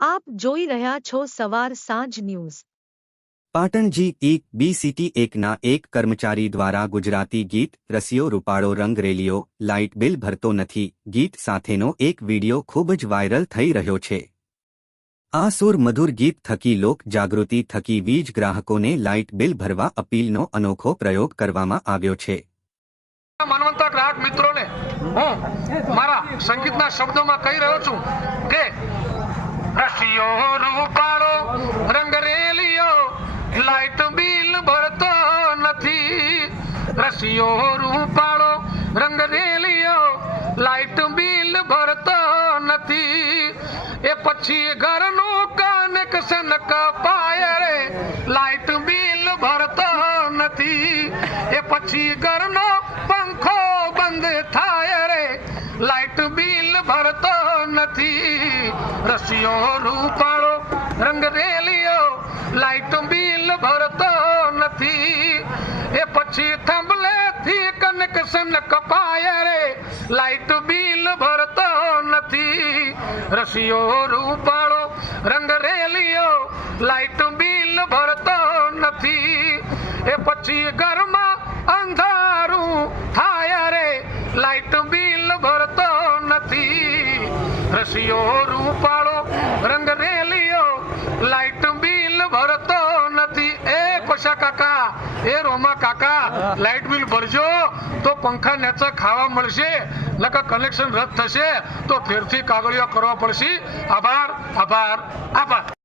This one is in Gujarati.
આપ જોઈ રહ્યા છો સવાર સાંજ ન્યૂઝ. પાટણજી એક, બી સિટી એકના એક કર્મચારી દ્વારા ગુજરાતી ગીત, રસીયો રૂપાળો રંગ રેલીઓ, લાઇટ બિલ ભરતો નથી, ગીત સાથેનો એક વિડિયો ખૂબ જ વાયરલ થઈ રહ્યો છે. આ સુર મધુર ગીત થકી લોક જાગૃતિ થકી વીજ ગ્રાહકોને લાઇટ બિલ ભરવા અપીલનો અનોખો પ્રયોગ કરવામાં આવ્યો છે. માનવંતા ગ્રાહક મિત્રોને હું મારા સંગીતના શબ્દોમાં કહી રહ્યો છું કે રસિયો રૂપાળો, રંગ રેલિયો લાઇટ બિલ ભરતો નથી. રસિયો રૂપાળો રંગરેલિયો લાઇટ બિલ ભરતો નથી. એ પછી ઘરનું કનેક્શન કપાય રે લાઇટ બિલ ભરતો નથી એ પછી ઘરનો પંખો બંધ થાય રે. લાઇટ બિલ ભરતો નથી. રસીઓ રૂપાળો, રંગ રેલીઓ લાઇટ બિલ ભરતો નથી. એ પછી થંભલેથી કનેક્શન કપાય રે. લાઇટ બિલ ભરતો નથી. રસીઓ રૂપાળો, રંગ રેલીઓ લાઇટ બિલ નથી એ પછી ઘરમાં અંધારું થાય રે. લાઇટ બિલ ભરતો નથી. રસિયો રૂપાળો, રંગ રેલિયો લાઇટ બિલ ભરતો નથી. એ કોશા કાકા, એ રોમા કાકા લાઇટ બિલ ભરજો, તો પંખા નેચા ખાવા મળશે, નકર કનેક્શન રદ થશે, તો ફેરથી કાગળિયા કરવા પડશે. આભાર આભાર આભાર.